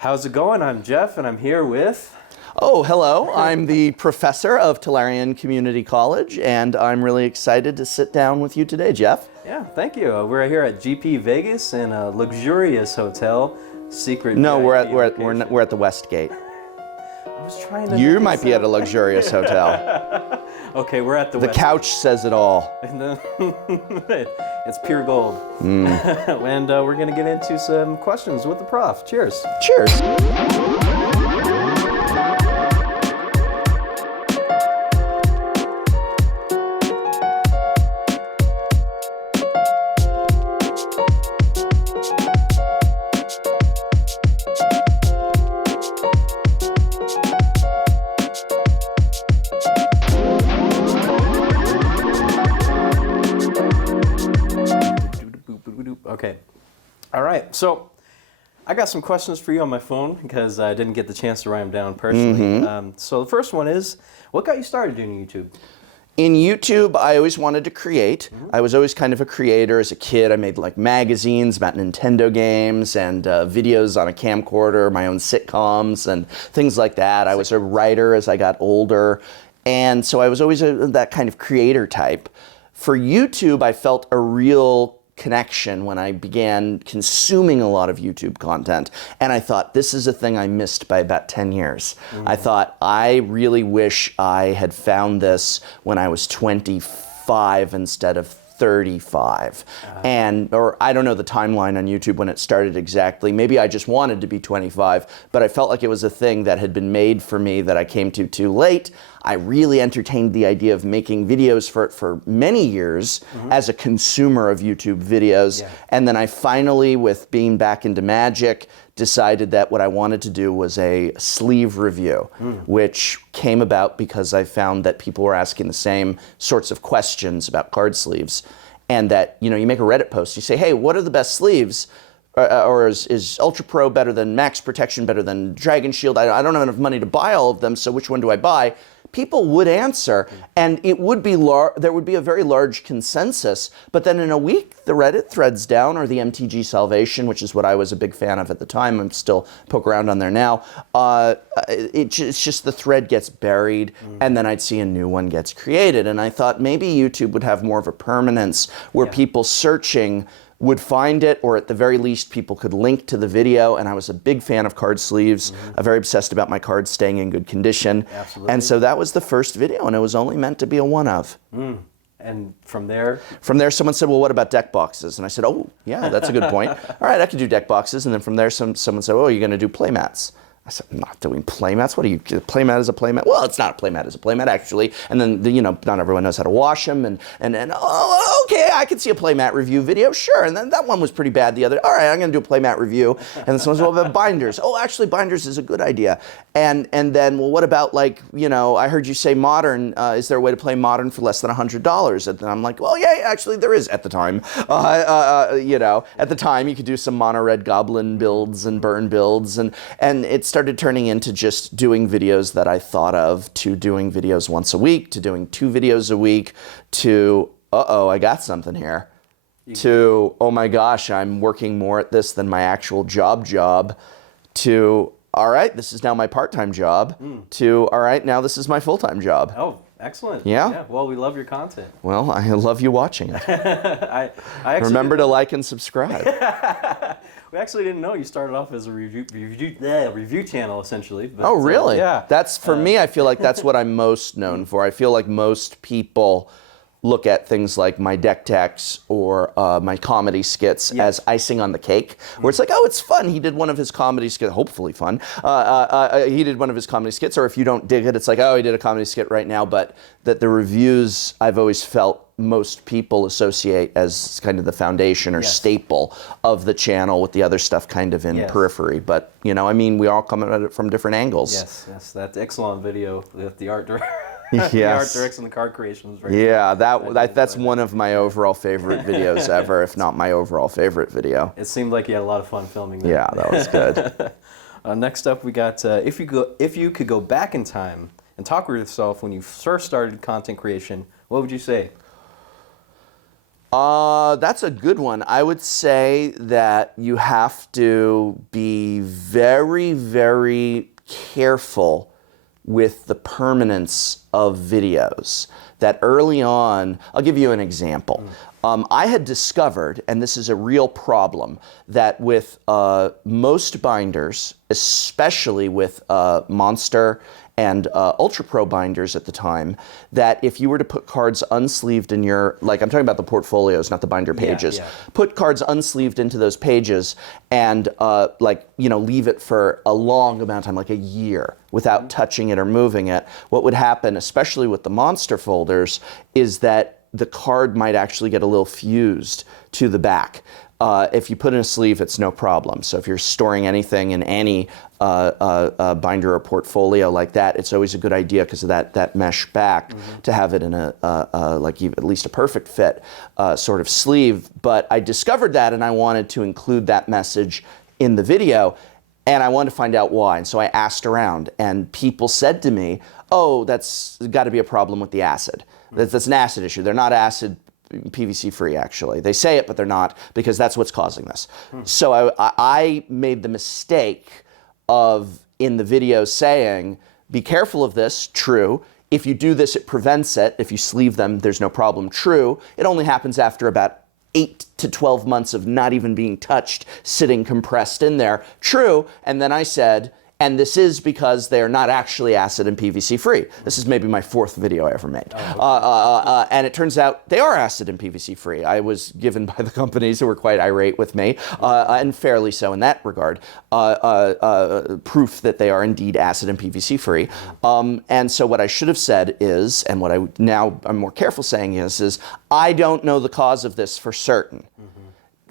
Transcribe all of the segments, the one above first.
How's it going? I'm Jeff, and I'm here with... Oh, hello. I'm the professor of Tolarian Community College, and I'm really excited to sit down with you today, Jeff. Yeah, thank you. We're here at GP Vegas in a luxurious hotel, secret. No, we're at the Westgate. I was trying to. You might be at a luxurious hotel. Okay, we're at the Westgate. Couch says it all. It's pure gold. And we're gonna get into some questions with the prof. Cheers. Cheers. Okay. All right. So I got some questions for you on my phone because I didn't get the chance to write them down personally. So the first one is, what got you started doing YouTube? In YouTube, I always wanted to create. I was always kind of a creator as a kid. I made like magazines about Nintendo games and videos on a camcorder, my own sitcoms and things like that. I was a writer as I got older. And so I was always that kind of creator type. For YouTube, I felt a real connection when I began consuming a lot of YouTube content, and I thought, this is a thing I missed by about 10 years. I thought, I really wish I had found this when I was 25 instead of 35. Or I don't know the timeline on YouTube when it started exactly. Maybe I just wanted to be 25, but I felt like it was a thing that had been made for me that I came to too late. I really entertained the idea of making videos for it for many years as a consumer of YouTube videos. And then I finally, with being back into magic, decided that what I wanted to do was a sleeve review, which came about because I found that people were asking the same sorts of questions about card sleeves. And that, you know, you make a Reddit post, you say, hey, what are the best sleeves? Or is Ultra Pro better than Max Protection, better than Dragon Shield? I don't have enough money to buy all of them, so which one do I buy? People would answer, and it would be there would be a very large consensus. But then in a week, the Reddit threads down, or the MTG Salvation, which is what I was a big fan of at the time. I'm still poke around on there now. It's just the thread gets buried, and then I'd see a new one gets created. And I thought maybe YouTube would have more of a permanence where people searching would find it, or at the very least, people could link to the video. And I was a big fan of card sleeves, very obsessed about my cards staying in good condition. Absolutely. And so that was the first video, and it was only meant to be a one-of. And from there? From there, someone said, well, what about deck boxes? And I said, oh, yeah, that's a good point. All right, I could do deck boxes. And then from there, someone said, oh, you're going to do playmats. I said, I'm not doing playmats. What are you, playmat is a playmat? Well, it's not a playmat, it's a playmat, actually. And then, you know, not everyone knows how to wash them. And oh, okay, I could see a playmat review video, sure. And then that one was pretty bad the other, all right, I'm going to do a playmat review. And then someone said, well, about binders. Oh, actually, binders is a good idea. And then, well, what about, like, you know, I heard you say modern. Is there a way to play modern for less than $100? And I'm like, well, yeah, actually, there is at the time. You know, at the time, you could do some mono red goblin builds and burn builds. And it started turning into just doing videos that I thought of, to doing videos once a week, to doing 2 videos a week, to, uh-oh, I got something here, to, oh my gosh, I'm working more at this than my actual job, to, all right, this is now my part-time job, to, all right, now this is my full-time job. Oh, excellent. Yeah? Well, we love your content. Well, I love you watching it. I actually remember to like and subscribe. We actually didn't know you started off as a review channel, essentially. But, oh, really? Yeah. That's, for me, I feel like that's what I'm most known for. I feel like most people look at things like my deck techs or my comedy skits as icing on the cake, where it's like, oh, it's fun. He did one of his comedy skits, hopefully fun. He did one of his comedy skits, or if you don't dig it, it's like, oh, he did a comedy skit right now. But that the reviews, I've always felt most people associate as kind of the foundation or staple of the channel, with the other stuff kind of in periphery. But, you know, I mean, we all come at it from different angles. Yes, that's excellent video with the art director. Yes. The art direction and the card creation was very cool. That's one of my overall favorite videos ever, if not my overall favorite video. It seemed like you had a lot of fun filming that. Yeah, that was good. Next up, we got if you could go back in time and talk with yourself when you first started content creation, what would you say? That's a good one. I would say that you have to be very, very careful with the permanence of videos. That early on, I'll give you an example. I had discovered, and this is a real problem, that with most binders, especially with Monster and Ultra Pro binders at the time, that if you were to put cards unsleeved in your, like I'm talking about the portfolios, not the binder pages, put cards unsleeved into those pages and leave it for a long amount of time, like a year, without touching it or moving it, what would happen, especially with the Monster folders, is that the card might actually get a little fused to the back. If you put in a sleeve, it's no problem. So if you're storing anything in any binder or portfolio like that, it's always a good idea because of that mesh back to have it in a at least a perfect fit sort of sleeve. But I discovered that and I wanted to include that message in the video. And I wanted to find out why. And so I asked around, and people said to me, oh, that's got to be a problem with the acid. That's an acid issue. They're not acid PVC free, actually. They say it, but they're not, because that's what's causing this. So I made the mistake of, in the video, saying, be careful of this, true. If you do this, it prevents it. If you sleeve them, there's no problem, true. It only happens after about 8 to 12 months of not even being touched, sitting compressed in there, true. And then I said, and this is because they're not actually acid and PVC free. This is maybe my 4th video I ever made. And it turns out they are acid and PVC free. I was given by the companies who were quite irate with me, and fairly so in that regard, proof that they are indeed acid and PVC free. And so what I should have said is, and what I'm more careful saying is I don't know the cause of this for certain.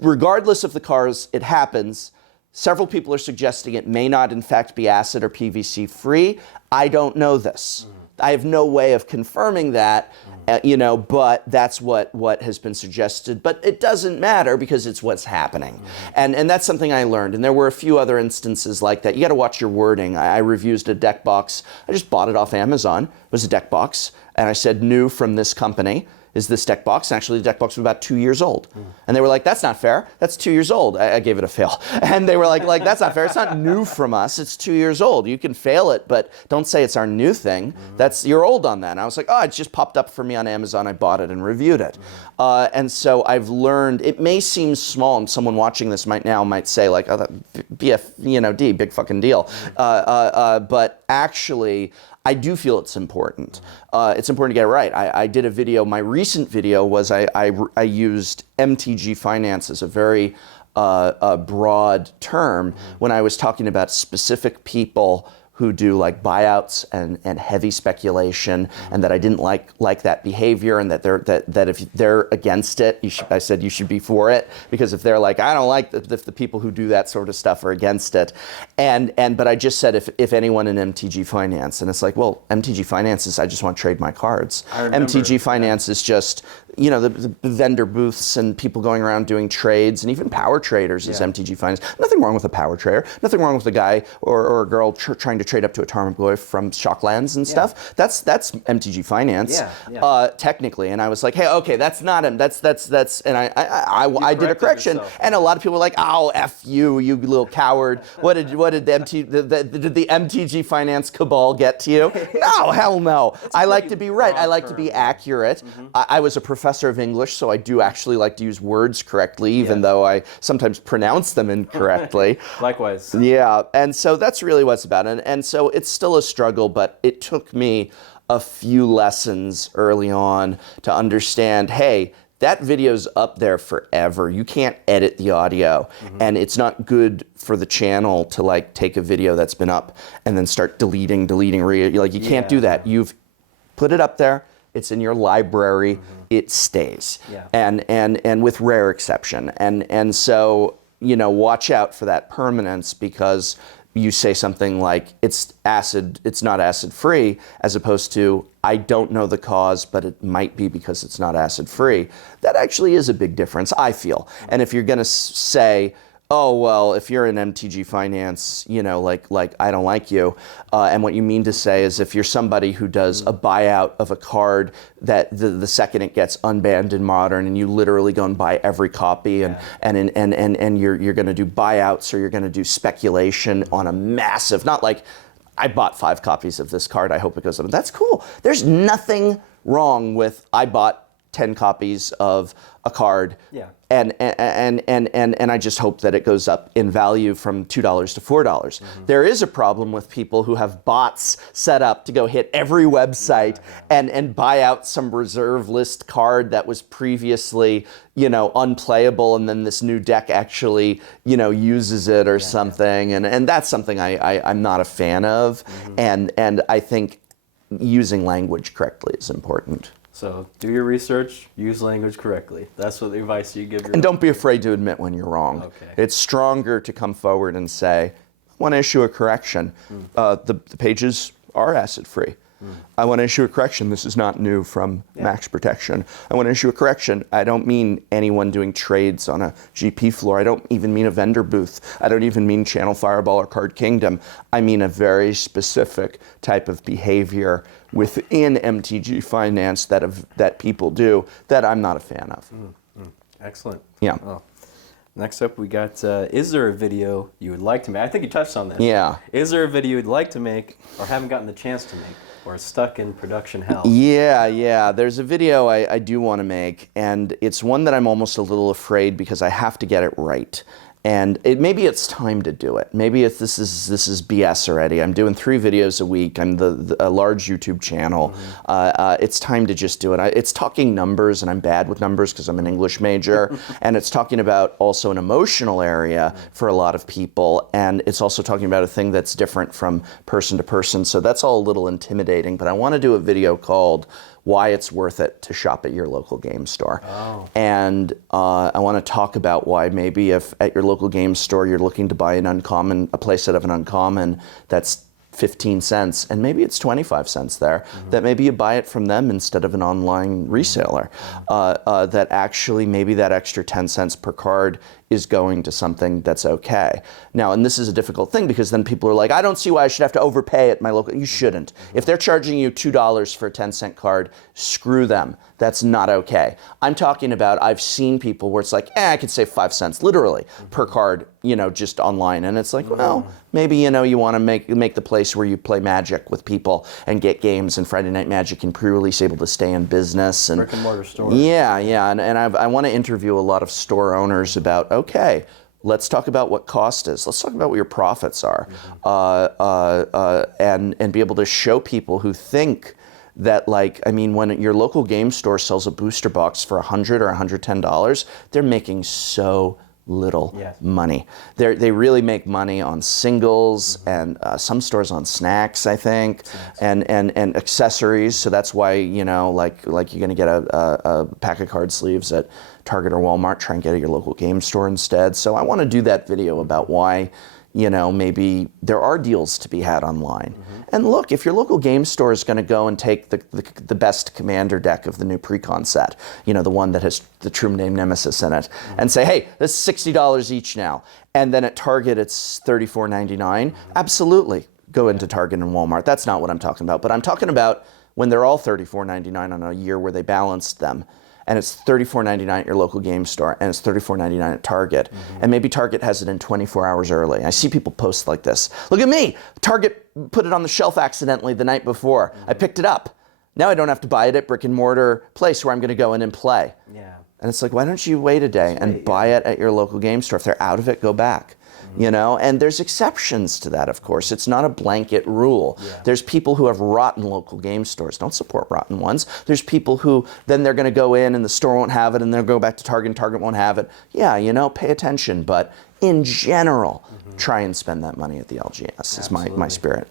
Regardless of the cause, it happens. Several people are suggesting it may not, in fact, be acid or PVC free. I don't know this. I have no way of confirming that, but that's what has been suggested. But it doesn't matter because it's what's happening. And that's something I learned. And there were a few other instances like that. You got to watch your wording. I reviewed a deck box. I just bought it off Amazon. It was a deck box. And I said, new from this company is this deck box. And actually, the deck box was about 2 years old. And they were like, that's not fair. That's 2 years old. I gave it a fail. And they were like, that's not fair. It's not new from us. It's 2 years old. You can fail it, but don't say it's our new thing. You're old on that. And I was like, oh, it just popped up for me on Amazon. I bought it and reviewed it. And so I've learned, it may seem small, and someone watching this might say like, oh, that BFD, big fucking deal. But actually, I do feel it's important. It's important to get it right. I did a video, my recent video was I used MTG finance as a very broad term when I was talking about specific people who do like buyouts and heavy speculation, and that I didn't like that behavior, and that if they're against it, I said you should be for it, because if they're like, I don't like if the people who do that sort of stuff are against it, but I just said if anyone in MTG Finance, and it's like, well, MTG Finance is I just want to trade my cards. MTG Finance is just the vendor booths and people going around doing trades, and even power traders is MTG Finance. Nothing wrong with a power trader. Nothing wrong with a guy or a girl trying to trade up to a Tarmogoyf from Shocklands and stuff. That's MTG Finance, technically. And I was like, hey, okay, that's not him. That's and I did a correction. Yourself. And a lot of people were like, oh, F you little coward. What did the MTG Finance cabal get to you? No, hell no. I like to be right. I like to be accurate. I was a professor of English, so I do actually like to use words correctly, even though I sometimes pronounce them incorrectly. Likewise. Yeah, and so that's really what's about it. And so it's still a struggle, but it took me a few lessons early on to understand, hey, that video's up there forever. You can't edit the audio, and it's not good for the channel to like take a video that's been up and then start deleting. Like you can't do that. You've put it up there. It's in your library. It stays, and with rare exception. And so watch out for that permanence, because you say something like it's not acid free, as opposed to I don't know the cause, but it might be because it's not acid free. That actually is a big difference, I feel. And if you're going to say Oh, well, if you're in MTG Finance, you know, like I don't like you. And what you mean to say is if you're somebody who does a buyout of a card that the second it gets unbanned in Modern and you literally go and buy every copy and you're going to do buyouts or you're going to do speculation on a massive, not like I bought 5 copies of this card, I hope it goes up. That's cool. There's nothing wrong with I bought 10 copies of a card. Yeah. And I just hope that it goes up in value from $2 to $4. There is a problem with people who have bots set up to go hit every website and buy out some reserve list card that was previously, you know, unplayable, and then this new deck actually, you know, uses it or something. And that's something I'm not a fan of. And I think using language correctly is important. So do your research, use language correctly. That's what the advice you give your... And don't be afraid to admit when you're wrong. Okay. It's stronger to come forward and say, I want to issue a correction. The pages are acid-free. I want to issue a correction. This is not new from Max Protection. I want to issue a correction. I don't mean anyone doing trades on a GP floor. I don't even mean a vendor booth. I don't even mean Channel Fireball or Card Kingdom. I mean a very specific type of behavior within MTG Finance that people do that I'm not a fan of. Excellent. Yeah. Well, next up, we got, is there a video you would like to make? I think you touched on this. Yeah. Is there a video you'd like to make or haven't gotten the chance to make or is stuck in production hell? Yeah. There's a video I do want to make, and it's one that I'm almost a little afraid because I have to get it right. And maybe it's time to do it. Maybe if this is BS already. I'm doing 3 videos a week. I'm a large YouTube channel. It's time to just do it. It's talking numbers, and I'm bad with numbers because I'm an English major. And it's talking about also an emotional area for a lot of people. And it's also talking about a thing that's different from person to person. So that's all a little intimidating. But I want to do a video called why it's worth it to shop at your local game store. And I want to talk about why maybe if at your local game store you're looking to buy a playset of an uncommon that's 15 cents, and maybe it's 25 cents there, that maybe you buy it from them instead of an online reseller. That actually maybe that extra 10 cents per card is going to something that's okay. Now, and this is a difficult thing because then people are like, I don't see why I should have to overpay at my local. You shouldn't. If they're charging you $2 for a 10-cent card, screw them. That's not okay. I'm talking about, I've seen people where it's like, I could save 5 cents literally per card, you know, just online. And it's like, well, maybe, you know, you want to make the place where you play Magic with people and get games and Friday Night Magic and pre-release able to stay in business. And brick and mortar store. Yeah. And I want to interview a lot of store owners about, okay, let's talk about what cost is. Let's talk about what your profits are, and be able to show people who think that, like, I mean, when your local game store sells a booster box for $100 or $110, they're making so little money. They really make money on singles and some stores on snacks, I think, and accessories. So that's why, you know, like you're going to get a pack of card sleeves at Target or Walmart, try and get it at your local game store instead. So I want to do that video about why, you know, maybe there are deals to be had online. And look, if your local game store is going to go and take the best Commander deck of the new Precon set, you know, the one that has the True Name Nemesis in it, and say, hey, this is $60 each now, and then at Target it's $34.99, absolutely go into Target and Walmart. That's not what I'm talking about. But I'm talking about when they're all $34.99 on a year where they balanced them, and it's $34.99 at your local game store, and it's $34.99 at Target. And maybe Target has it in 24 hours early. I see people post like this. Look at me! Target put it on the shelf accidentally the night before. I picked it up. Now I don't have to buy it at brick and mortar place where I'm gonna go in and play. And it's like, why don't you wait a day and buy it at your local game store? If they're out of it, go back. You know, and there's exceptions to that, of course. It's not a blanket rule. There's people who have rotten local game stores. Don't support rotten ones. There's people who then they're going to go in and the store won't have it, and they'll go back to Target and Target won't have it. Yeah, you know, pay attention. But in general, try and spend that money at the LGS is my spirit.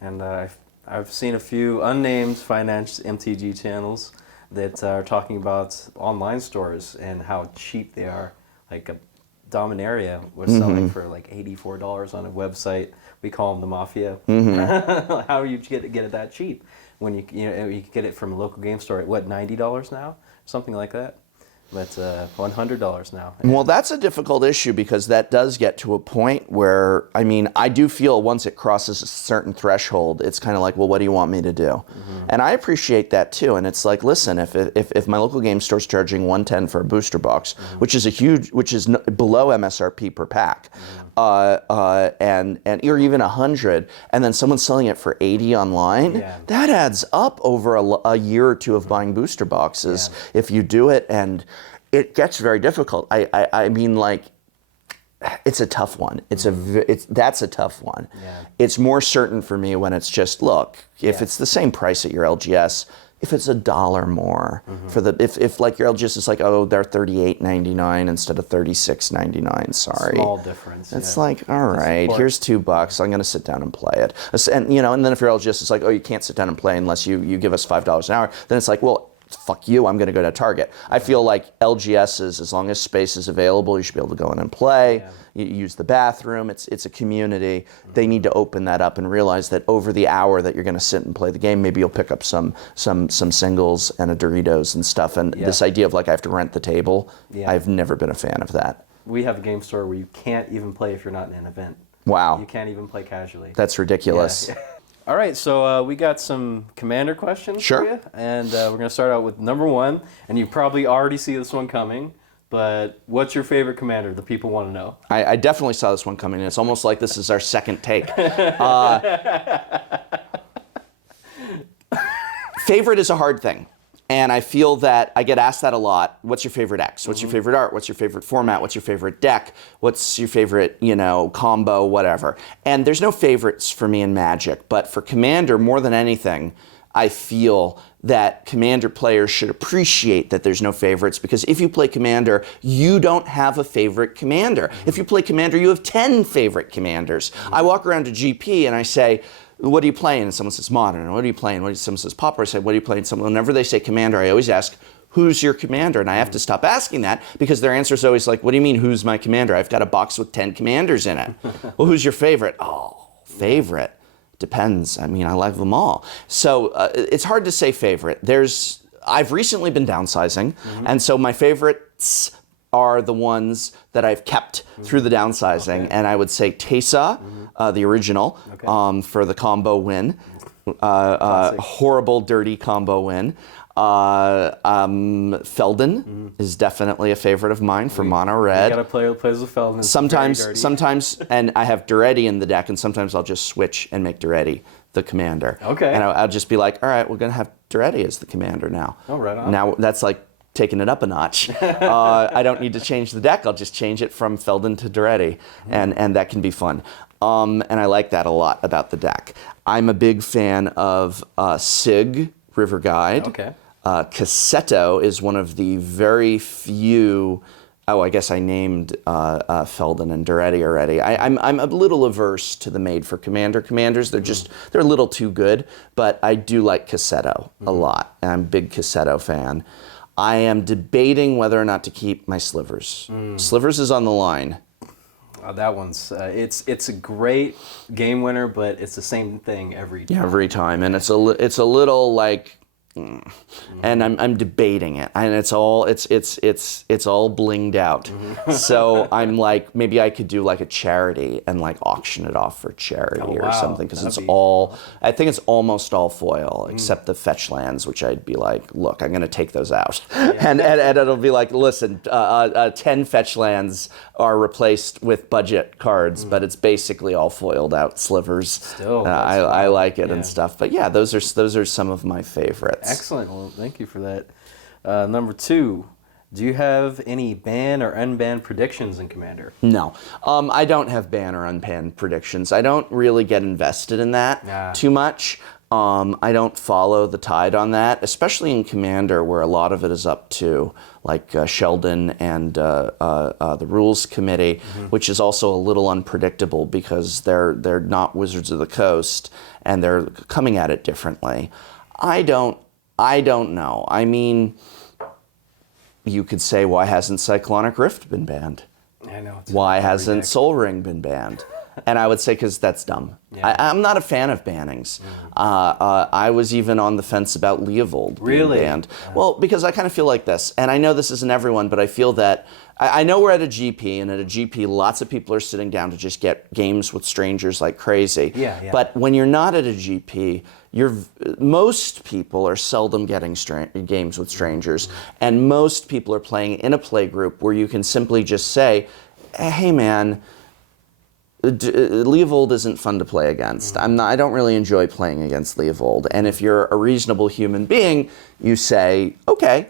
And I've seen a few unnamed finance MTG channels that are talking about online stores and how cheap they are. Like a Dominaria was selling for like $84 on a website. We call them the Mafia. How do you get it that cheap when you can get it from a local game store at what, $90 now, something like that? but $100 now. Well, that's a difficult issue because that does get to a point where, I mean, I do feel once it crosses a certain threshold, it's kind of like, well, what do you want me to do? And I appreciate that too. And it's like, listen, if my local game store's charging $110 for a booster box, which is below MSRP per pack, and or even $100, and then someone's selling it for $80 online, that adds up over a year or two of buying booster boxes if you do it, and it gets very difficult. I mean, like, it's a tough one. That's a tough one. It's more certain for me when it's just, look, if it's the same price at your LGS, if it's $1 more for the if like your LGS is like, oh, they're $38.99 instead of $36.99. Sorry, small difference. It's like, all right, here's $2. I'm going to sit down and play it. And and then if your LGS is like, oh, you can't sit down and play unless you give us $5 an hour, then it's like, well, fuck you, I'm going to go to Target. I feel like LGSs, as long as space is available, you should be able to go in and play. You use the bathroom. It's a community. They need to open that up and realize that over the hour that you're going to sit and play the game, maybe you'll pick up some singles and a Doritos and stuff. And this idea of like I have to rent the table, I've never been a fan of that. We have a game store where you can't even play if you're not in an event. Wow. You can't even play casually. That's ridiculous. All right, so we got some Commander questions for you, and we're going to start out with number 1, and you probably already see this one coming, but what's your favorite Commander? The people want to know. I definitely saw this one coming. It's almost like this is our second take. Favorite is a hard thing. And I feel that I get asked that a lot. What's your favorite X? What's your favorite art? What's your favorite format? What's your favorite deck? What's your favorite, combo, whatever? And there's no favorites for me in Magic, but for Commander, more than anything, I feel that Commander players should appreciate that there's no favorites, because if you play Commander, you don't have a favorite Commander. If you play Commander, you have 10 favorite Commanders. I walk around to GP and I say, what are you playing? And someone says Modern. And what are you playing? Someone says Pauper. I say, what are you playing? Whenever they say Commander, I always ask, who's your Commander? And I have to stop asking that because their answer is always like, what do you mean, who's my Commander? I've got a box with 10 Commanders in it. Well, who's your favorite? Oh, favorite. Depends. I mean, I like them all. So it's hard to say favorite. I've recently been downsizing, and so my favorites are the ones that I've kept through the downsizing, and I would say Teysa, the original, for the combo win, horrible, dirty combo win. Felden is definitely a favorite of mine for mono red. You gotta play with Felden. Sometimes, and I have Duretti in the deck, and sometimes I'll just switch and make Duretti the commander. Okay. And I'll just be like, all right, we're gonna have Duretti as the commander now. Oh, right on. Now that's like taking it up a notch. I don't need to change the deck. I'll just change it from Felden to Duretti, and that can be fun. And I like that a lot about the deck. I'm a big fan of Sig, River Guide. Okay. Cassetto is one of the very few. Oh, I guess I named Felden and Duretti already. I'm a little averse to the made for Commander commanders. They're a little too good, but I do like Cassetto a lot, and I'm a big Cassetto fan. I am debating whether or not to keep my Slivers. Slivers is on the line. That one's it's a great game winner, but it's the same thing every time. Every time, and it's a little like. And I'm debating it, and it's all blinged out. So I'm like, maybe I could do like a charity and like auction it off for charity or something, because I think it's almost all foil except the fetch lands, which I'd be like, look, I'm gonna take those out, and it'll be like, listen, 10 fetch lands are replaced with budget cards, but it's basically all foiled out Slivers. Still, I like it and stuff, but yeah, those are some of my favorites. Excellent. Well, thank you for that. Number 2, do you have any ban or unban predictions in Commander? No. I don't have ban or unban predictions. I don't really get invested in that too much. I don't follow the tide on that, especially in Commander, where a lot of it is up to like Sheldon and the Rules Committee, which is also a little unpredictable because they're not Wizards of the Coast and they're coming at it differently. I don't know. I mean, you could say, why hasn't Cyclonic Rift been banned? I know. Why hasn't Sol Ring been banned? And I would say because that's dumb. Yeah. I'm not a fan of bannings. I was even on the fence about Leovold being banned. Well, because I kind of feel like this, and I know this isn't everyone, but I feel that I know we're at a GP, and at a GP, lots of people are sitting down to just get games with strangers like crazy. Yeah. But when you're not at a GP, most people are seldom getting games with strangers, and most people are playing in a play group where you can simply just say, hey man, Leovold isn't fun to play against. I don't really enjoy playing against Leovold. And if you're a reasonable human being, you say, okay,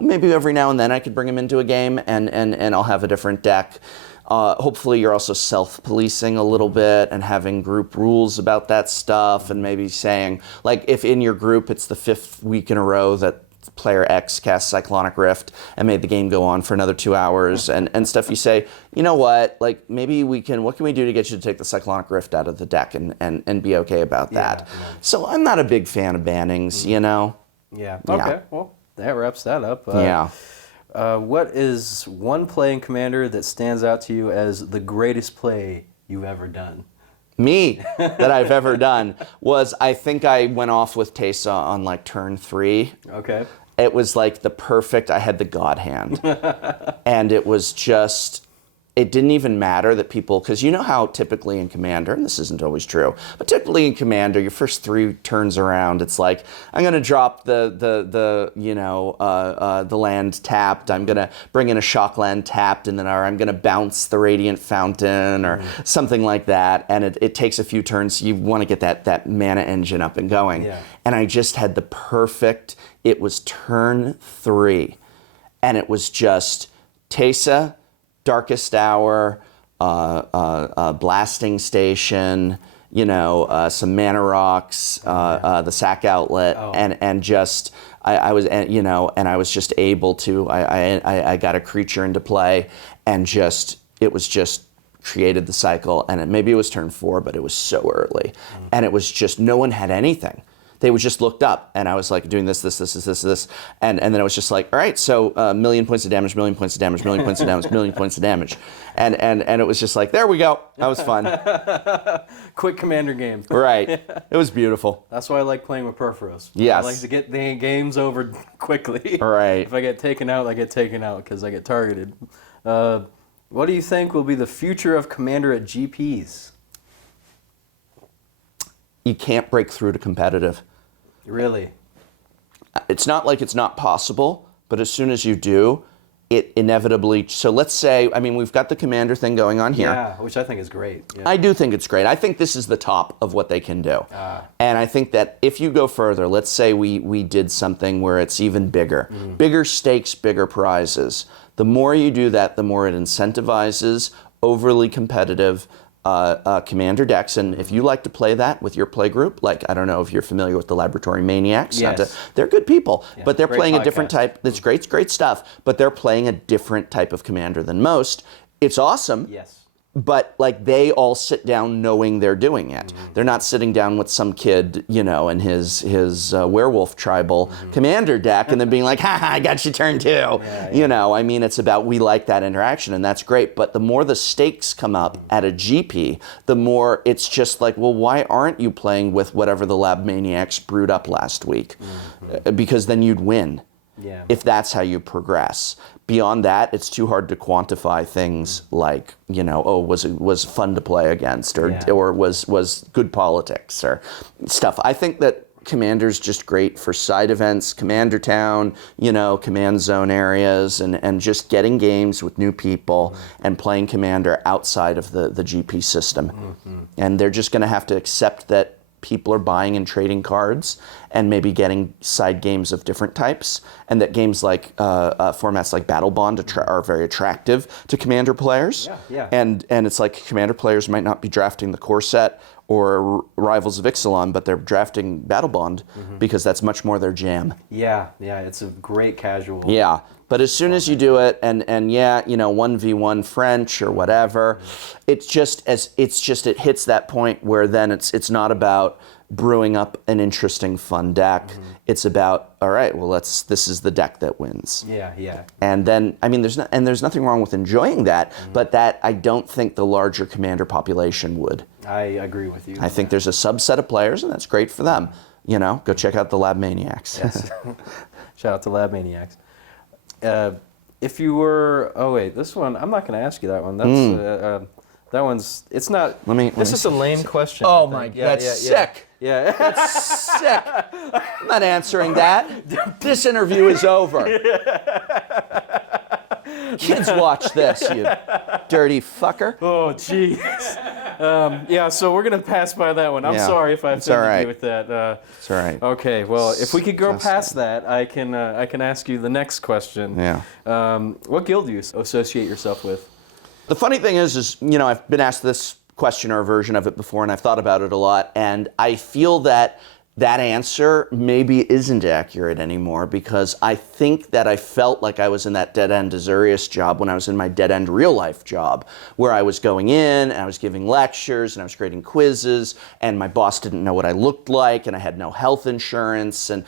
maybe every now and then I could bring him into a game and I'll have a different deck. Hopefully you're also self-policing a little bit and having group rules about that stuff, and maybe saying, like, if in your group it's the 5th week in a row that player X cast Cyclonic Rift and made the game go on for another 2 hours and stuff, you say, you know what, like, maybe what can we do to get you to take the Cyclonic Rift out of the deck and be okay about that? Yeah. So I'm not a big fan of bannings, Yeah. Okay. Well, that wraps that up. What is one play in Commander that stands out to you as the greatest play you've ever done? Me, that I've ever done, was, I think I went off with Teysa on like turn 3. Okay. It was like I had the God hand. And it was just, it didn't even matter that people, because you know how typically in Commander, and this isn't always true, but typically in Commander, your first 3 turns around, it's like, I'm going to drop the land tapped, I'm going to bring in a shock land tapped, and then I'm going to bounce the Radiant Fountain or something like that, and it takes a few turns. You want to get that mana engine up and going. Yeah. And I just had the perfect, it was turn 3, and it was just Teysa, Darkest Hour, Blasting Station, some Mana Rocks, the Sack Outlet, and just I was just able to I got a creature into play, and it was just created the cycle, and maybe it was turn 4, but it was so early, and it was just no one had anything. They would just looked up, and I was like doing this, and then it was just like, all right, so million points of damage, million points of damage, million points of damage, million points of damage, and it was just like, there we go, that was fun. Quick Commander game. Right, it was beautiful. That's why I like playing with Perforos. Yes. I like to get the games over quickly. Right. If I get taken out, I get taken out because I get targeted. What do you think will be the future of Commander at GPs? You can't break through to competitive. Really? It's not like it's not possible, but as soon as you do, it inevitably... So let's say, we've got the Commander thing going on here. Yeah, which I think is great. Yeah. I do think it's great. I think this is the top of what they can do. And I think that if you go further, let's say we did something where it's even bigger. Bigger stakes, bigger prizes. The more you do that, the more it incentivizes overly competitive Commander decks, and if you like to play that with your play group, like, I don't know if you're familiar with the Laboratory Maniacs, they're good people, but they're playing a different type. That's great stuff, but they're playing a different type of Commander than most. It's awesome. Yes. But like, they all sit down knowing they're doing it. They're not sitting down with some kid, in his werewolf tribal Commander deck and then being like, ha, I got you turn 2. It's about, we like that interaction, and that's great. But the more the stakes come up at a GP, the more it's just like, well, why aren't you playing with whatever the Lab Maniacs brewed up last week? Because then you'd win. Yeah. If that's how you progress. Beyond that, it's too hard to quantify things like, was fun to play against, or was good politics or stuff. I think that Commander's just great for side events, Commander Town, command zone areas, and just getting games with new people and playing Commander outside of the GP system. And they're just going to have to accept that people are buying and trading cards and maybe getting side games of different types, and that games like formats like Battle Bond are very attractive to Commander players. And it's like Commander players might not be drafting the core set or Rivals of Ixalan, but they're drafting Battle Bond because that's much more their jam. Yeah, it's a great casual. Yeah, But as soon as you do it, and yeah, 1v1 French or whatever, it hits that point where then it's not about brewing up an interesting, fun deck. It's about, all right, well, this is the deck that wins. Yeah. And then, there's nothing wrong with enjoying that, but that I don't think the larger Commander population would. I agree with you. I think there's a subset of players, and that's great for them. Go check out the Lab Maniacs. Yes. Shout out to Lab Maniacs. If you were, this one, I'm not going to ask you that one. That's that one's. It's not. It's just a lame question. Oh my God, that's sick. Yeah. That's sick. I'm not answering that. This interview is over. Kids watch this, you dirty fucker. Oh, jeez. Yeah, so we're going to pass by that one. I'm sorry if I offended you with that. It's all right. Okay, well, if we could go past that, I can ask you the next question. Yeah. What guild do you associate yourself with? The funny thing is, I've been asked this question or a version of it before, and I've thought about it a lot, and I feel that answer maybe isn't accurate anymore, because I think that I felt like I was in that dead-end Azurius job when I was in my dead-end real-life job, where I was going in, and I was giving lectures, and I was grading quizzes, and my boss didn't know what I looked like, and I had no health insurance, and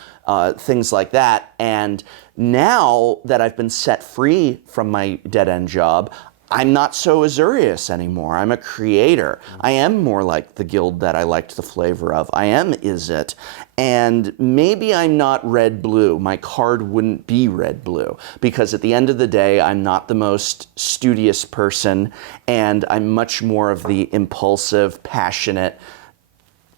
things like that. And now that I've been set free from my dead-end job, I'm not so Azurius anymore. I'm a creator. I am more like the guild that I liked the flavor of. I am Izzet. And maybe I'm not red-blue. My card wouldn't be red-blue, because at the end of the day, I'm not the most studious person, and I'm much more of the impulsive, passionate,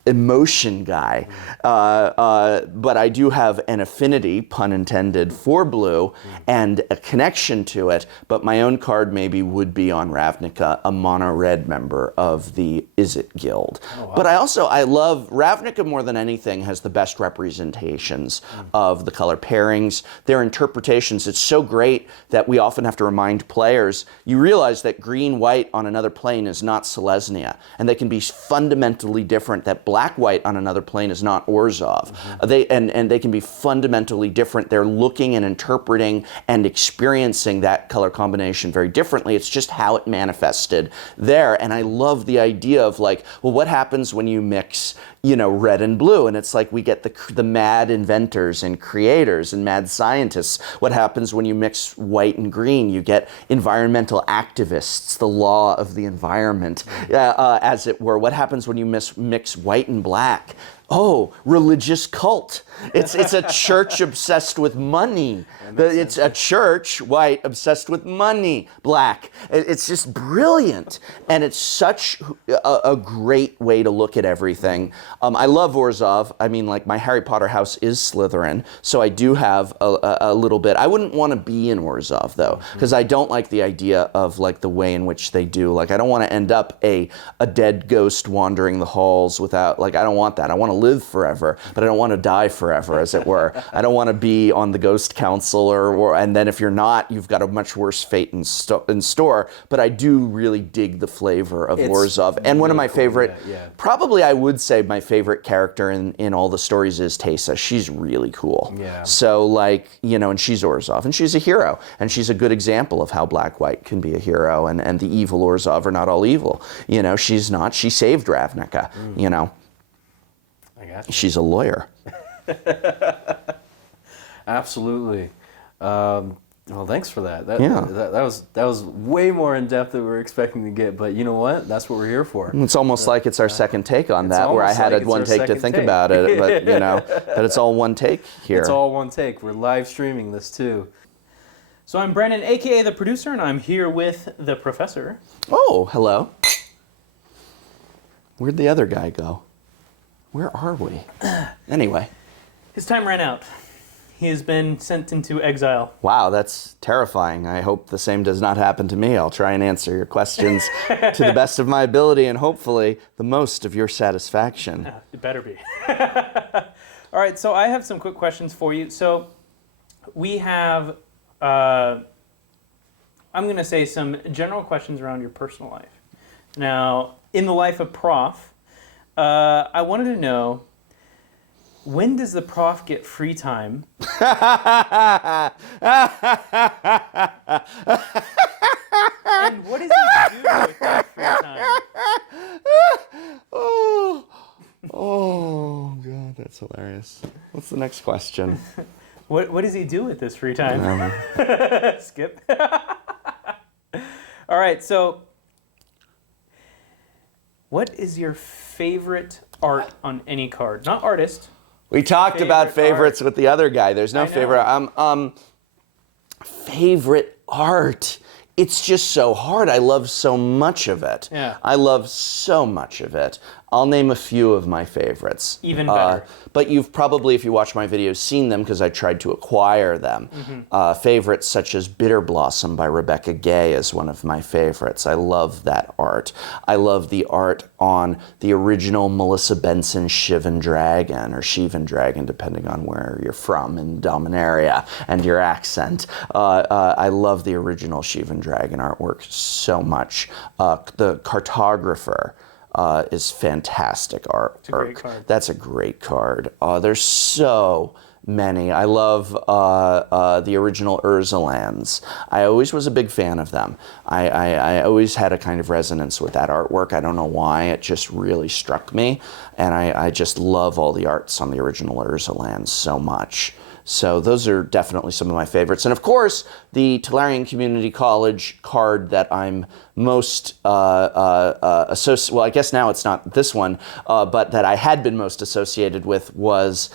emotion guy, but I do have an affinity, pun intended, for blue and a connection to it, but my own card maybe would be on Ravnica, a mono-red member of the Izzet Guild. Oh, wow. But I love, Ravnica more than anything has the best representations of the color pairings, their interpretations. It's so great that we often have to remind players, you realize that green-white on another plane is not Selesnya, and they can be fundamentally different, that black-white on another plane is not Orzhov. They can be fundamentally different. They're looking and interpreting and experiencing that color combination very differently. It's just how it manifested there. And I love the idea of like, well, what happens when you mix, red and blue? And it's like we get the mad inventors and creators and mad scientists. What happens when you mix white and green? You get environmental activists, the law of the environment, as it were. What happens when you mix white and black? Oh, religious cult. It's a church obsessed with money. It's a church, white, obsessed with money, black. It's just brilliant. And it's such a great way to look at everything. I love Orzhov. I mean, like, my Harry Potter house is Slytherin, so I do have a little bit. I wouldn't want to be in Orzhov, though, because I don't like the idea of, like, the way in which they do. Like, I don't want to end up a dead ghost wandering the halls without, like, I don't want that. I want to live forever, but I don't want to die forever, as it were. I don't want to be on the ghost council, and then if you're not, you've got a much worse fate in store. But I do really dig the flavor of Orzhov. And one of my favorite, probably I would say my favorite character in all the stories is Teysa. She's really cool. Yeah. So, like, and she's Orzhov, and she's a hero, and she's a good example of how black-white can be a hero, and the evil Orzhov are not all evil. She's not. She saved Ravnica, I got you. She's a lawyer. Absolutely. Well, thanks for that. That was way more in depth than we were expecting to get. But you know what? That's what we're here for. It's almost like it's our second take on that, where I had one take to think about it. But but it's all one take here. It's all one take. We're live streaming this too. So I'm Brennan, aka the producer, and I'm here with the professor. Oh, hello. Where'd the other guy go? Where are we? Anyway. His time ran out. He has been sent into exile. Wow, that's terrifying. I hope the same does not happen to me. I'll try and answer your questions to the best of my ability and hopefully the most of your satisfaction. It better be. All right, so I have some quick questions for you. So we have, I'm going to say some general questions around your personal life. Now, in the life of Prof, I wanted to know, When does the prof get free time? And what does he do with that free time? Oh, God, that's hilarious. What's the next question? What does he do with this free time? Skip. All right, so what is your favorite art on any card? Not artist. We talked about favorites art. with the other guy. There's no I know. favorite. Favorite art. It's just so hard. I love so much of it. Yeah. I love so much of it. I'll name a few of my favorites. Even better. But you've probably, if you watch my videos, seen them because I tried to acquire them. Favorites such as Bitter Blossom by Rebecca Gay is one of my favorites. I love that art. I love the art on the original Melissa Benson Shivan Dragon, or Shivan Dragon, depending on where you're from in Dominaria and your accent. I love the original Shivan Dragon artwork so much. The Cartographer is fantastic art. It's a great card. That's a great card. There's so many. I love the original Urzalans. I always was a big fan of them. I always had a kind of resonance with that artwork. I don't know why. It just really struck me. And I just love all the arts on the original Urzalans so much. So those are definitely some of my favorites. And of course, the Tolarian Community College card that I'm most associated, well, I guess now it's not this one, but that I had been most associated with was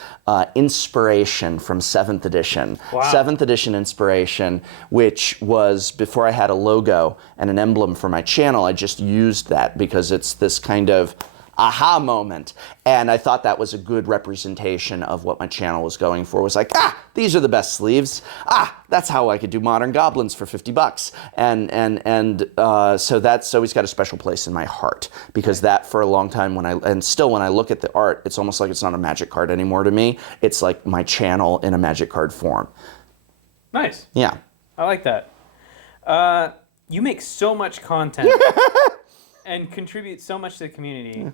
Inspiration from 7th edition. Wow. 7th edition Inspiration, which was before I had a logo and an emblem for my channel. I just used that because it's this kind of aha moment, and I thought that was a good representation of what my channel was going for. It was like, these are the best sleeves. That's how I could do modern goblins for $50. And so that's always got a special place in my heart, because that for a long time when I look at the art, it's almost like it's not a magic card anymore to me. It's like my channel in a magic card form. Nice. Yeah. I like that. You make so much content and contribute so much to the community.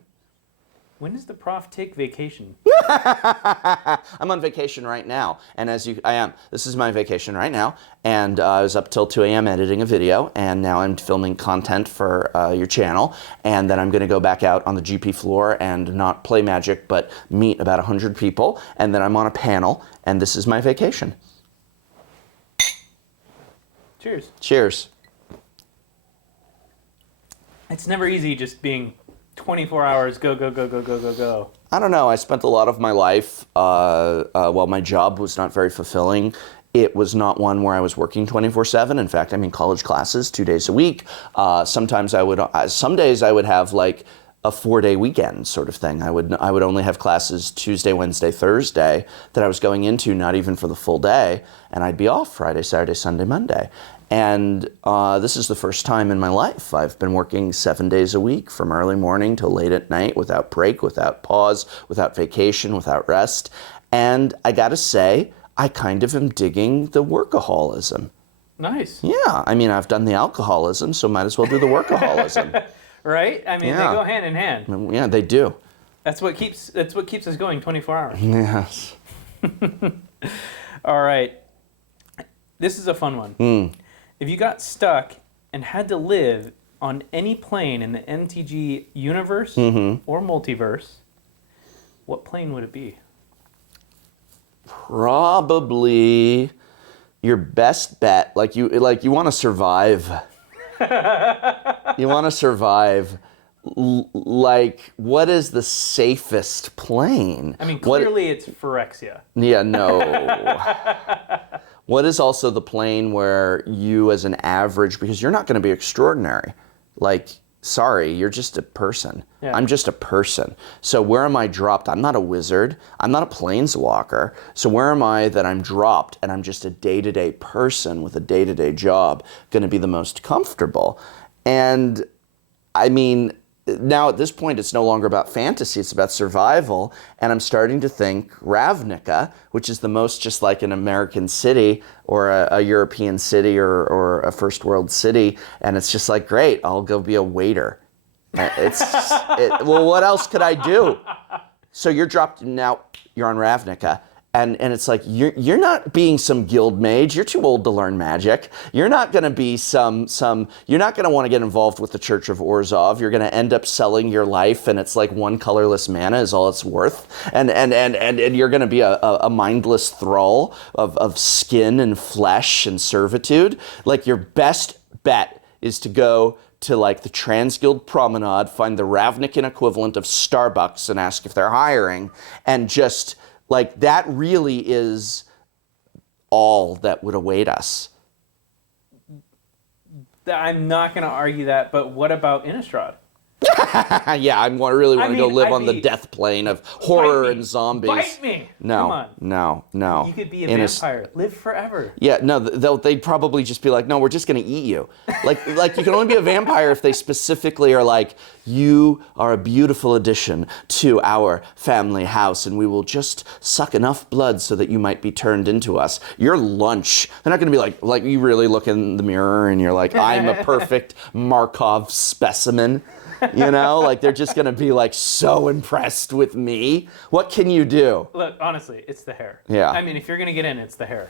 When does the prof take vacation? I'm on vacation right now, and I am. This is my vacation right now, and I was up till 2 a.m. editing a video, and now I'm filming content for your channel, and then I'm going to go back out on the GP floor and not play Magic, but meet about 100 people, and then I'm on a panel, and this is my vacation. Cheers. Cheers. It's never easy just being 24 hours, go, go, go, go, go, go, go. I don't know. I spent a lot of my life, while my job was not very fulfilling, it was not one where I was working 24/7. In fact, I'm in college classes 2 days a week. Some days I would have like a 4-day weekend sort of thing. I would only have classes Tuesday, Wednesday, Thursday that I was going into, not even for the full day, and I'd be off Friday, Saturday, Sunday, Monday. And this is the first time in my life I've been working 7 days a week from early morning till late at night, without break, without pause, without vacation, without rest. And I gotta say, I kind of am digging the workaholism. Nice. Yeah, I mean, I've done the alcoholism, so might as well do the workaholism. Right? I mean, Yeah. they go hand in hand. Yeah, they do. That's what keeps us going 24 hours. Yes. All right. This is a fun one. If you got stuck and had to live on any plane in the MTG universe or multiverse, what plane would it be? Probably your best bet. Like you want to survive. You want to survive. Like, what is the safest plane? I mean, clearly it's Phyrexia. Yeah, no. What is also the plane where you as an average, because you're not going to be extraordinary. Like, sorry, you're just a person. Yeah. I'm just a person. So where am I dropped? I'm not a wizard. I'm not a planeswalker. So where am I that I'm dropped and I'm just a day-to-day person with a day-to-day job going to be the most comfortable? And I mean, now at this point, it's no longer about fantasy, it's about survival. And I'm starting to think Ravnica, which is the most just like an American city or a European city or a first world city. And it's just like, great, I'll go be a waiter. Well, what else could I do? So you're dropped, now you're on Ravnica. And it's like, you're not being some guild mage. You're too old to learn magic. You're not going to be you're not going to want to get involved with the Church of Orzhov. You're going to end up selling your life, and it's like one colorless mana is all it's worth. And you're going to be a mindless thrall of skin and flesh and servitude. Like, your best bet is to go to like the Transguild Promenade, find the Ravnican equivalent of Starbucks and ask if they're hiring, and just... like, that really is all that would await us. I'm not going to argue that, but what about Innistrad? Yeah, I really want to go live on the death plane of horror and zombies. Bite me! No, Come on. no. You could be a vampire. Live forever. Yeah, no, they'd probably just be like, no, we're just going to eat you. Like you can only be a vampire if they specifically are like, you are a beautiful addition to our family house, and we will just suck enough blood so that you might be turned into us. Your lunch. They're not going to be like you really look in the mirror and you're like, I'm a perfect Markov specimen. You know, like, they're just going to be like so impressed with me. What can you do? Look, honestly, it's the hair. Yeah. I mean, if you're going to get in, it's the hair.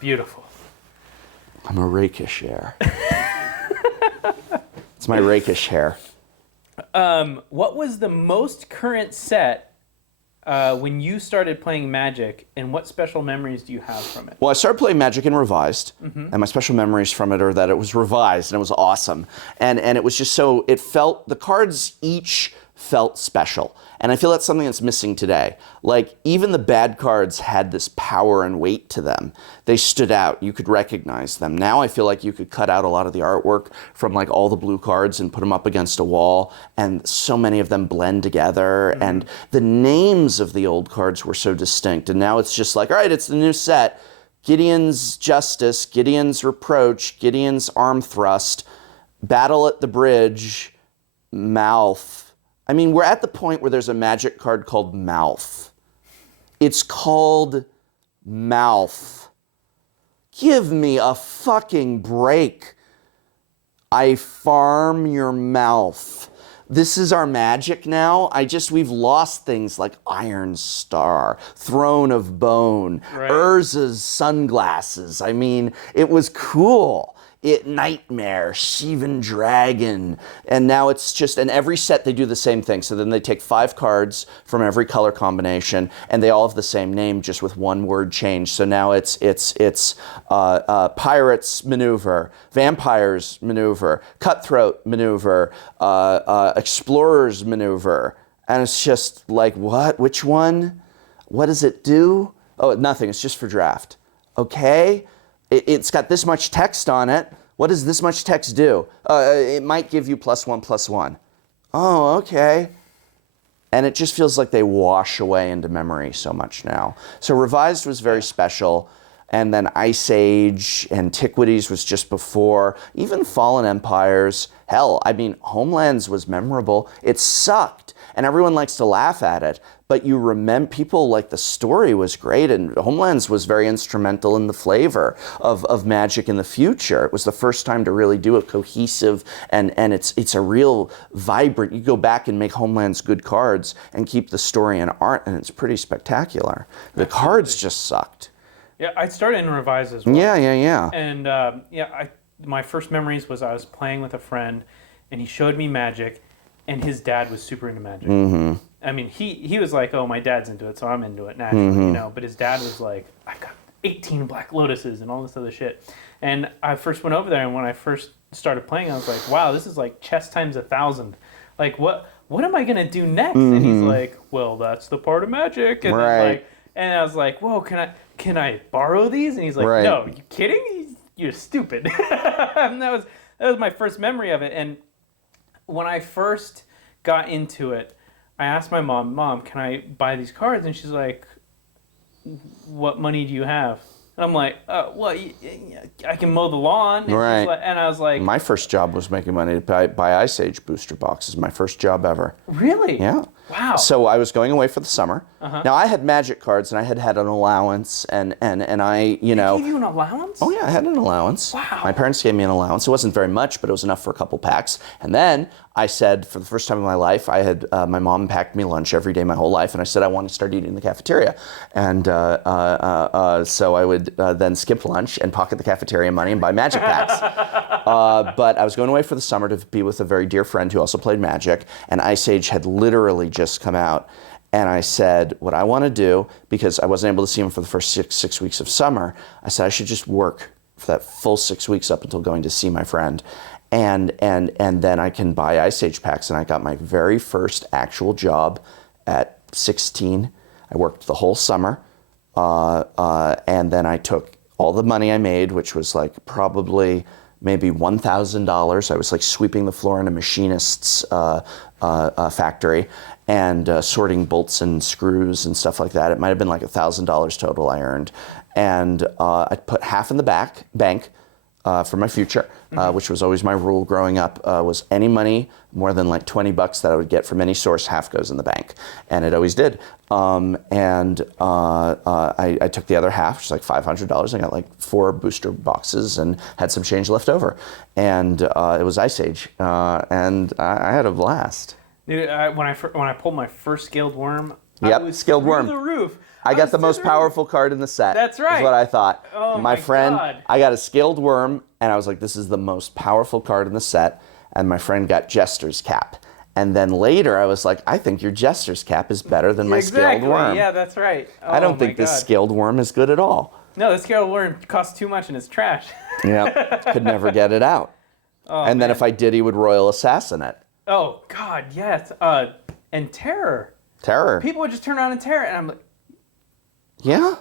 Beautiful. I'm a rakish hair. It's my rakish hair. What was the most current set when you started playing Magic, and what special memories do you have from it? Well, I started playing Magic in Revised, and my special memories from it are that it was revised, and it was awesome. And it was just so, the cards each felt special. And I feel that's something that's missing today. Like, even the bad cards had this power and weight to them. They stood out. You could recognize them. Now I feel like you could cut out a lot of the artwork from like all the blue cards and put them up against a wall, and so many of them blend together. And the names of the old cards were so distinct. And now it's just like, all right, it's the new set. Gideon's Justice, Gideon's Reproach, Gideon's Arm Thrust, Battle at the Bridge, Mouth. I mean, we're at the point where there's a Magic card called Mouth. It's called Mouth. Give me a fucking break. I farm your mouth. This is our Magic now. We've lost things like Iron Star, Throne of Bone, right. Urza's sunglasses. I mean, it was cool. Nightmare, Shivan Dragon, and now it's just, and every set they do the same thing. So then they take 5 cards from every color combination, and they all have the same name, just with one word change. So now it's Pirates Maneuver, Vampires Maneuver, Cutthroat Maneuver, Explorers Maneuver, and it's just like, what? Which one? What does it do? Oh, nothing. It's just for draft. Okay. It's got this much text on it. What does this much text do? It might give you +1/+1. Oh, okay. And it just feels like they wash away into memory so much now. So Revised was very special. And then Ice Age, Antiquities was just before. Even Fallen Empires. Hell, I mean, Homelands was memorable. It sucked. And everyone likes to laugh at it. But you remember, people like, the story was great, and Homelands was very instrumental in the flavor of Magic in the future. It was the first time to really do a cohesive, and it's a real vibrant, you go back and make Homelands good cards and keep the story and art, and it's pretty spectacular. The cards just sucked. Yeah, I started in Revise as well. Yeah. And my first memories was I was playing with a friend, and he showed me Magic, and his dad was super into Magic. Mm-hmm. I mean, he was like, oh, my dad's into it, so I'm into it naturally, you know. But his dad was like, I've got 18 Black Lotuses and all this other shit. And I first went over there, and when I first started playing, I was like, wow, this is like chess times 1,000. Like, what am I gonna do next? And he's like, well, that's the part of Magic. And right. then, like, and I was like, whoa, can I borrow these? And he's like, right. no, you kidding? You're stupid. And that was my first memory of it. And when I first got into it, I asked my mom, can I buy these cards? And she's like, what money do you have? And I'm like, well, I can mow the lawn. And Right. And I was like, My first job was making money to buy Ice Age booster boxes. My first job ever. really? Yeah. Wow. So I was going away for the summer. Now I had Magic cards and I had an allowance and I, They gave you an allowance? Oh yeah, I had an allowance. Wow. My parents gave me an allowance. It wasn't very much, but it was enough for a couple packs. And then I said, for the first time in my life, I had my mom packed me lunch every day my whole life, and I said I want to start eating in the cafeteria. And so I would then skip lunch and pocket the cafeteria money and buy Magic packs. But I was going away for the summer to be with a very dear friend who also played Magic, and Ice Age had literally just come out. And I said, what I want to do, because I wasn't able to see him for the first six weeks of summer, I said I should just work for that full 6 weeks up until going to see my friend. And then I can buy Ice Age packs. And I got my very first actual job at 16. I worked the whole summer. And then I took all the money I made, which was like probably maybe $1,000. I was like sweeping the floor in a machinist's factory and sorting bolts and screws and stuff like that. It might have been like $1,000 total I earned. And I put half in the bank for my future, which was always my rule growing up, was any money more than like $20 that I would get from any source, half goes in the bank. And it always did. I took the other half, which is like $500. I got like 4 booster boxes and had some change left over. And it was Ice Age. And I had a blast. Dude, when I pulled my first Scaled Worm, Yep, I was Scaled Worm. through the roof. I got was the through most the roof. powerful card in the set. That's right. Is what I thought. Oh my friend, God. I got a Scaled Worm, and I was like, this is the most powerful card in the set. And my friend got Jester's Cap. And then later, I was like, I think your Jester's Cap is better than my Scaled Worm. Yeah, that's right. I don't think this Scaled Worm is good at all. No, the Scaled Worm costs too much and it's trash. Yeah, could never get it out. And then if I did, he would Royal Assassin it. Oh God, yes. And Terror. Terror. People would just turn around and Terror, and I'm like, Yeah.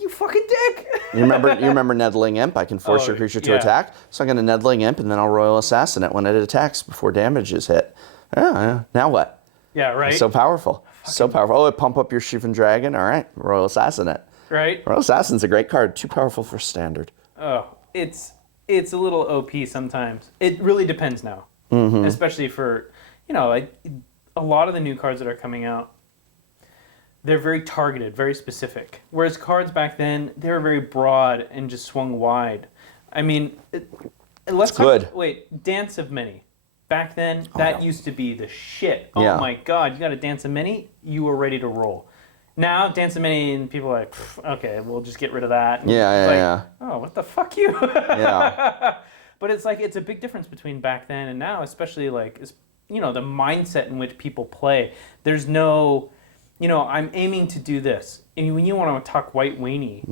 you fucking dick. You remember Nettling Imp? I can force your creature to attack. So I'm going to Nettling Imp, and then I'll Royal Assassin it when it attacks before damage is hit. Yeah. Now what? Yeah, right. So powerful. So powerful. Oh, it pump up your Shivan Dragon. All right. Royal Assassin it. Right. Royal Assassin's a great card. Too powerful for standard. Oh, it's a little OP sometimes. It really depends now, especially for like a lot of the new cards that are coming out. They're very targeted, very specific. Whereas cards back then, they were very broad and just swung wide. I mean, let's talk. good. Wait, Dance of Many. Back then, that used to be the shit. Oh Yeah. my God, you got a Dance of Many, you were ready to roll. Now, Dance of Many, and people are like, okay, we'll just get rid of that. And Yeah. it's like, oh, what the fuck, you? Yeah. But it's like, it's a big difference between back then and now, especially like, the mindset in which people play. There's no, I'm aiming to do this. And when you want to talk White Weenie,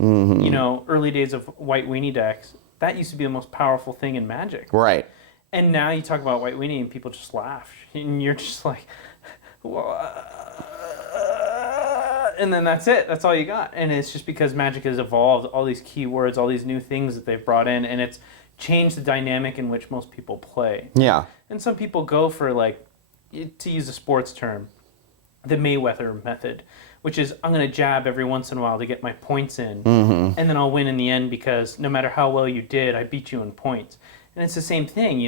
early days of White Weenie decks, that used to be the most powerful thing in Magic. Right. And now you talk about White Weenie and people just laugh. And you're just like, and then that's it. That's all you got. And it's just because Magic has evolved, all these keywords, all these new things that they've brought in, and it's changed the dynamic in which most people play. Yeah. And some people go for, like, to use a sports term, the Mayweather method, which is I'm going to jab every once in a while to get my points in, and then I'll win in the end because no matter how well you did, I beat you in points. And it's the same thing,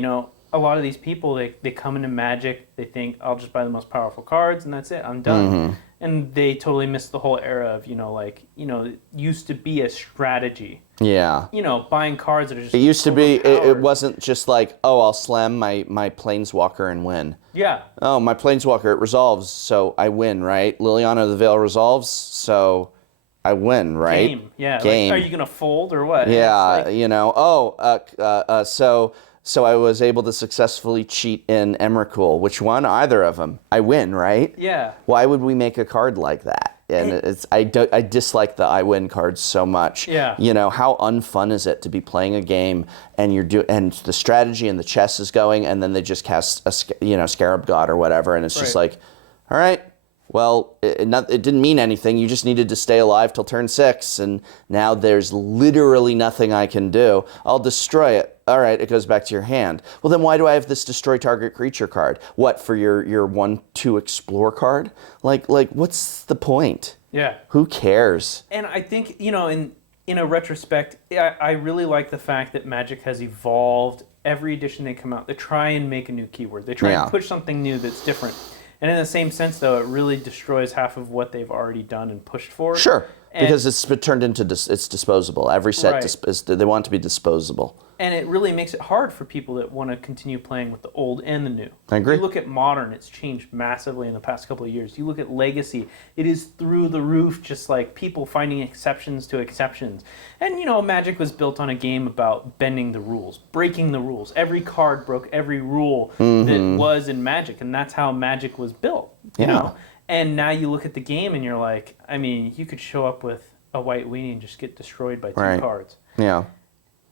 a lot of these people, they come into Magic, they think, I'll just buy the most powerful cards, and that's it, I'm done. And they totally miss the whole era of, it used to be a strategy. Yeah. Buying cards that are just It used to be, it overpowered. wasn't just like, oh, I'll slam my Planeswalker and win. Yeah. Oh, my Planeswalker, it resolves, so I win, right? Liliana of the Veil resolves, so I win, right? Game. Yeah. Game. Like, are you going to fold or what? Yeah, It's like, so I was able to successfully cheat in Emrakul. Which one? Either of them. I win, right? yeah. Why would we make a card like that? And I dislike the I win cards so much. Yeah. How unfun is it to be playing a game and and the strategy and the chess is going, and then they just cast a Scarab God or whatever, and it's just Right. like, all right. Well, it didn't mean anything. You just needed to stay alive till turn 6, and now there's literally nothing I can do. I'll destroy it. All right, it goes back to your hand. Well, then why do I have this destroy target creature card? What, for your 1/2 explore card? Like what's the point? Yeah. Who cares? And I think, in in a retrospect, I really like the fact that Magic has evolved. Every edition they come out, they try and make a new keyword. They try and push something new that's different. And in the same sense, though, it really destroys half of what they've already done and pushed forward. Sure, because it's turned into it's disposable. Every set Right. they want it to be disposable. And it really makes it hard for people that want to continue playing with the old and the new. I agree. You look at Modern, it's changed massively in the past couple of years. You look at Legacy, it is through the roof, just like people finding exceptions to exceptions. And, you know, Magic was built on a game about bending the rules, breaking the rules. Every card broke every rule that was in Magic, and that's how Magic was built. You know? And now you look at the game and you're like, I mean, you could show up with a white weenie and just get destroyed by two cards. Yeah.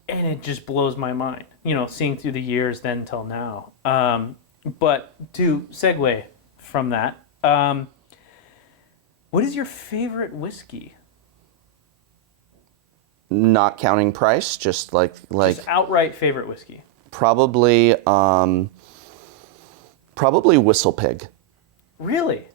And it just blows my mind, you know, seeing through the years then till now. But to segue from that, what is your favorite whiskey? Not counting price, just like Just outright favorite whiskey. probably Whistle Pig. Really?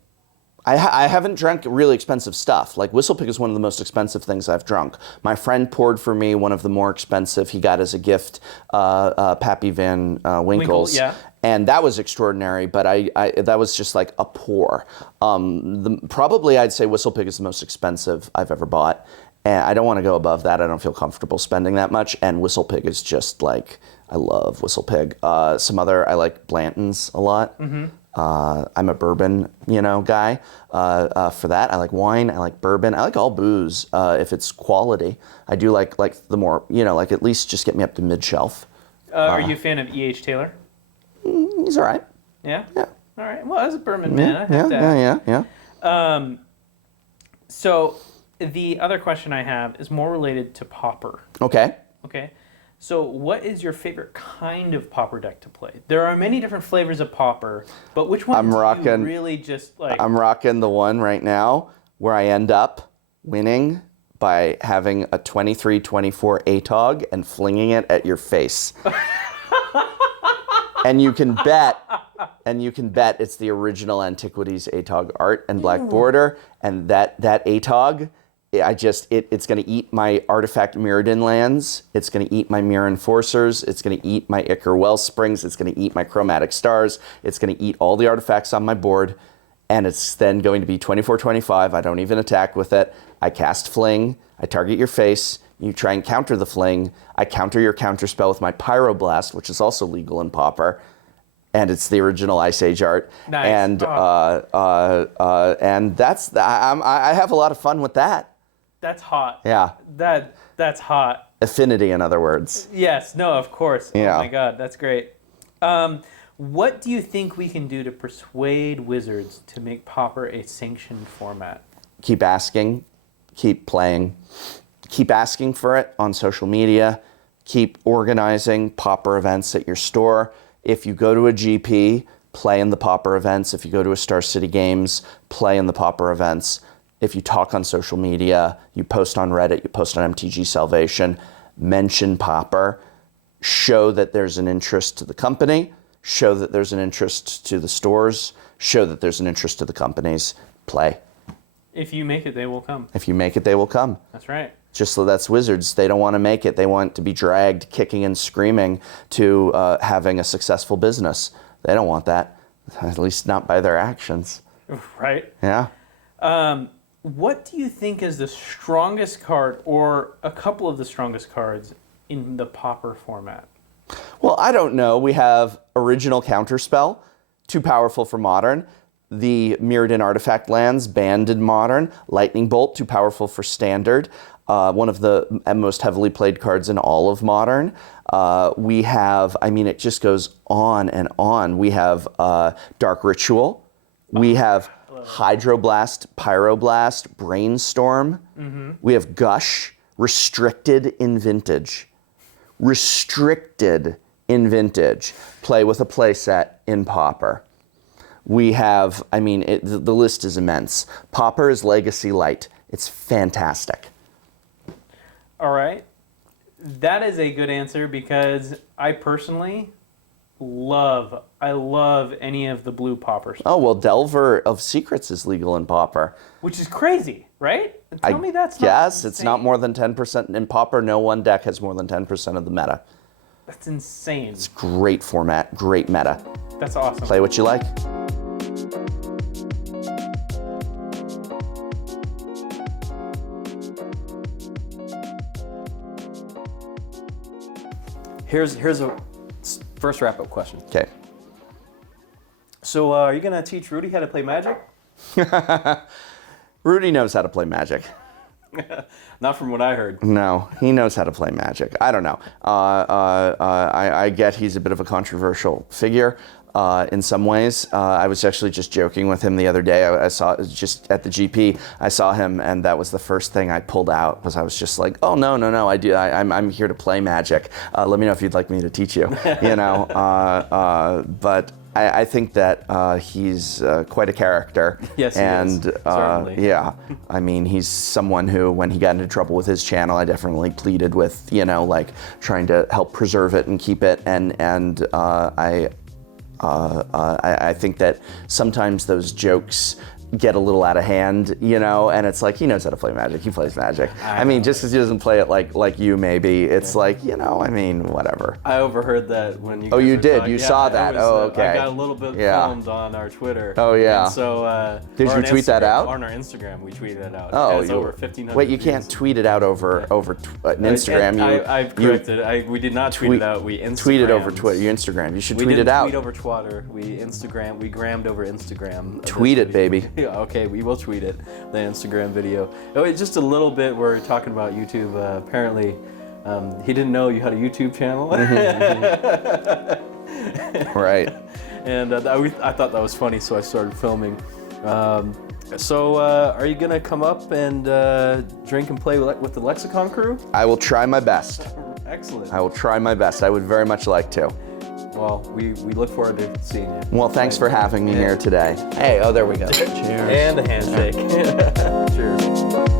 I haven't drank really expensive stuff. Like Whistle Pig is one of the most expensive things I've drunk. My friend poured for me one of the more expensive. He got as a gift Pappy Van Winkle's. Yeah. And that was extraordinary, but I that was just like a pour. Probably I'd say Whistle Pig is the most expensive I've ever bought. And I don't want to go above that. I don't feel comfortable spending that much. And Whistle Pig is just like, I love Whistle Pig. I like Blanton's a lot. Mm-hmm. I'm a bourbon, guy. For that, I like wine. I like bourbon. I like all booze if it's quality. I do like the more, like at least just get me up to mid shelf. Are you a fan of E.H. Taylor? He's all right. Yeah? Yeah. All right. Well, as a bourbon man, I have to ask. Yeah. So the other question I have is more related to Pauper. Okay. Okay. So what is your favorite kind of Pauper deck to play? There are many different flavors of Pauper, but which one do you really just like? I'm rocking the one right now where I end up winning by having a 23-24 ATOG and flinging it at your face. And you can bet it's the original Antiquities ATOG art and black border, and that ATOG, it's going to eat my artifact Mirrodin lands. It's going to eat my Mirror Enforcers. It's going to eat my Ichor Wellsprings. It's going to eat my Chromatic Stars. It's going to eat all the artifacts on my board, and it's then going to be 24-25. I don't even attack with it. I cast Fling. I target your face. You try and counter the Fling. I counter your counter spell with my Pyroblast, which is also legal in Pauper, and it's the original Ice Age art. Nice. And and I have a lot of fun with that. That's hot. Yeah. That's hot. Affinity, in other words. Yes. No. Of course. Yeah. Oh my God. That's great. What do you think we can do to persuade Wizards to make Pauper a sanctioned format? Keep asking. Keep playing. Keep asking for it on social media. Keep organizing Pauper events at your store. If you go to a GP, play in the Pauper events. If you go to a Star City Games, play in the Pauper events. If you talk on social media, you post on Reddit, you post on MTG Salvation, mention Pauper, show that there's an interest to the company, show that there's an interest to the stores, show that there's an interest to the companies. Play. If you make it, they will come. If you make it, they will come. That's right. Just so that's Wizards. They don't want to make it. They want to be dragged kicking and screaming to having a successful business. They don't want that, at least not by their actions. Right. Yeah. What do you think is the strongest card, or a couple of the strongest cards, in the Pauper format? Well, I don't know. We have original Counterspell, too powerful for Modern. The Mirrodin artifact lands, banned in Modern. Lightning Bolt, too powerful for Standard. One of the most heavily played cards in all of Modern. We have, it just goes on and on. We have Dark Ritual. We have Hydroblast, Pyroblast, Brainstorm. Mm-hmm. We have Gush, restricted in Vintage. Restricted in Vintage. Play with a playset in Pauper. We have, the list is immense. Pauper is Legacy Light. It's fantastic. All right. That is a good answer, because I personally love any of the blue Paupers. Oh, well, Delver of Secrets is legal in Pauper. Which is crazy, right? Tell me that's not Yes, it's not insane. more than 10%. In Pauper, no one deck has more than 10% of the meta. That's insane. It's great format, great meta. That's awesome. Play what you like. Here's a first wrap-up question. Okay. So are you gonna teach Rudy how to play Magic? Rudy knows how to play Magic. Not from what I heard. No, he knows how to play Magic. I don't know. I get he's a bit of a controversial figure in some ways. I was actually just joking with him the other day. I saw just at the GP. I saw him, and that was the first thing I pulled out. Was I was just like, oh no, I'm here to play Magic. Let me know if you'd like me to teach you. You know, but. I think that he's quite a character. Yes, he and is. Certainly. yeah, I mean, he's someone who, when he got into trouble with his channel, I definitely pleaded with, you know, like trying to help preserve it and keep it. And I think that sometimes those jokes get a little out of hand, you know, and it's like, he knows how to play Magic. He plays Magic. I mean, just because he doesn't play it like you, maybe, it's like, you know, I mean, whatever. I overheard that when you. Oh, guys you were did? talking. You Yeah, saw it that? was, Oh, okay. I got a little bit Yeah. filmed on our Twitter. Oh, yeah. And so. Did or you on tweet that Instagram- out? On our Instagram, we tweeted it out. Oh, It's over 1,500. wait, you can't tweet it out over Instagram. I've corrected. We did not tweet it out. We Instagrammed. Tweet it over Twitter. You Instagram. You should We tweet didn't it out. tweet over Twitter. We Instagram. We grammed over Instagram. Tweet it, baby. Yeah, okay, we will tweet it. The Instagram video. Oh, it's just a little bit. We're talking about YouTube. Apparently, he didn't know you had a YouTube channel. Right. And I thought that was funny, so I started filming. So, are you gonna come up and drink and play with the Lexicon crew? I will try my best. Excellent. I will try my best. I would very much like to. Well, we look forward to seeing you. Well, thanks for having me here today. Hey, oh, there we go. Cheers. And a handshake. Cheers.